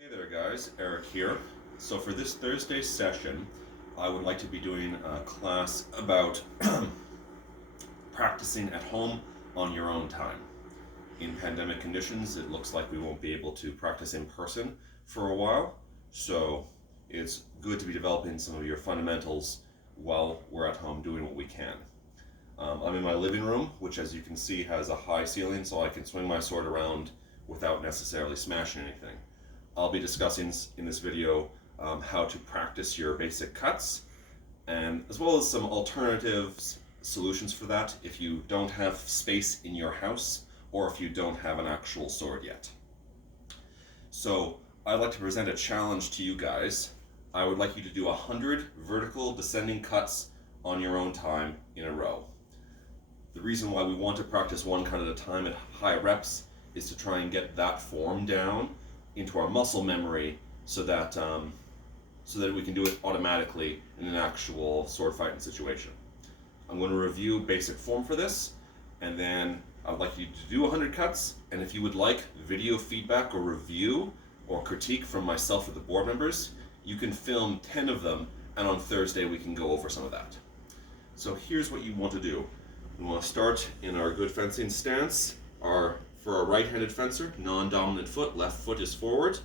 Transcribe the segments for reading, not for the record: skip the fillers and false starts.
Hey there guys, Eric here. So for this Thursday session, I would like to be doing a class about practicing at home on your own time. In pandemic conditions, it looks like we won't be able to practice in person for a while, so it's good to be developing some of your fundamentals while we're at home doing what we can. I'm in my living room, which as you can see has a high ceiling, so I can swing my sword around without necessarily smashing anything. I'll be discussing in this video how to practice your basic cuts, and as well as some alternatives, solutions for that if you don't have space in your house or if you don't have an actual sword yet. So I'd like to present a challenge to you guys. I would like you to do 100 vertical descending cuts on your own time in a row. The reason why we want to practice one cut at a time at high reps is to try and get that form down into our muscle memory so that we can do it automatically in an actual sword fighting situation. I'm going to review basic form for this, and then I'd like you to do 100 cuts, and if you would like video feedback or review or critique from myself or the board members, you can film 10 of them, and on Thursday we can go over some of that. So here's what you want to do. We want to start in our good fencing stance. For a right-handed fencer, non-dominant foot, left foot is forward.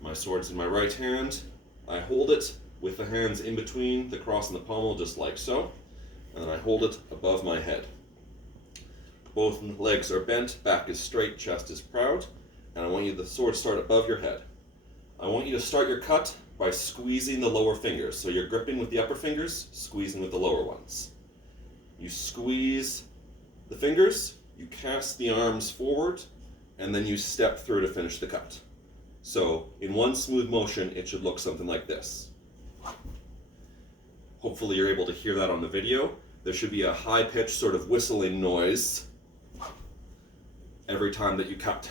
My sword's in my right hand. I hold it with the hands in between the cross and the pommel, just like so. And then I hold it above my head. Both legs are bent, back is straight, chest is proud. And I want the sword to start above your head. I want you to start your cut by squeezing the lower fingers. So you're gripping with the upper fingers, squeezing with the lower ones. You squeeze the fingers, you cast the arms forward, and then you step through to finish the cut. So in one smooth motion, it should look something like this. Hopefully you're able to hear that on the video. There should be a high-pitched sort of whistling noise every time that you cut.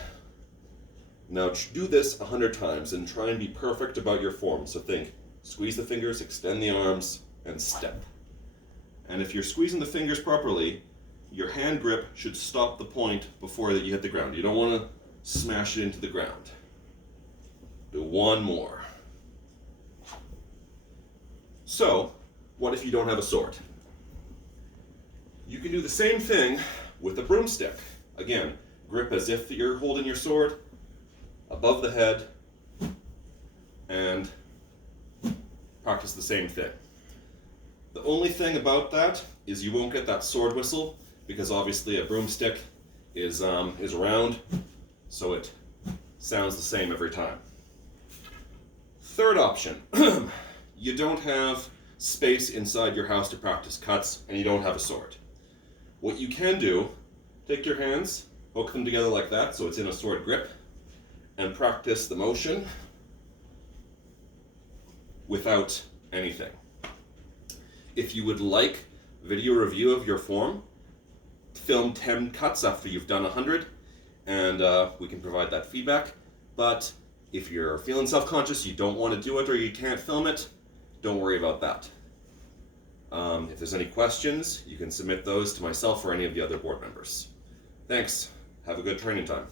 Now do this 100 times and try and be perfect about your form. So think, squeeze the fingers, extend the arms, and step. And if you're squeezing the fingers properly, your hand grip should stop the point before that you hit the ground. You don't want to smash it into the ground. Do one more. So, what if you don't have a sword? You can do the same thing with a broomstick. Again, grip as if you're holding your sword above the head and practice the same thing. The only thing about that is you won't get that sword whistle, because obviously a broomstick is round, so it sounds the same every time. Third option, you don't have space inside your house to practice cuts and you don't have a sword. What you can do, take your hands, hook them together like that so it's in a sword grip, and practice the motion without anything. If you would like video review of your form, film 10 cuts after you've done 100, and we can provide that feedback. But if you're feeling self-conscious, you don't want to do it, or you can't film it, don't worry about that. If there's any questions, you can submit those to myself or any of the other board members. Thanks. Have a good training time.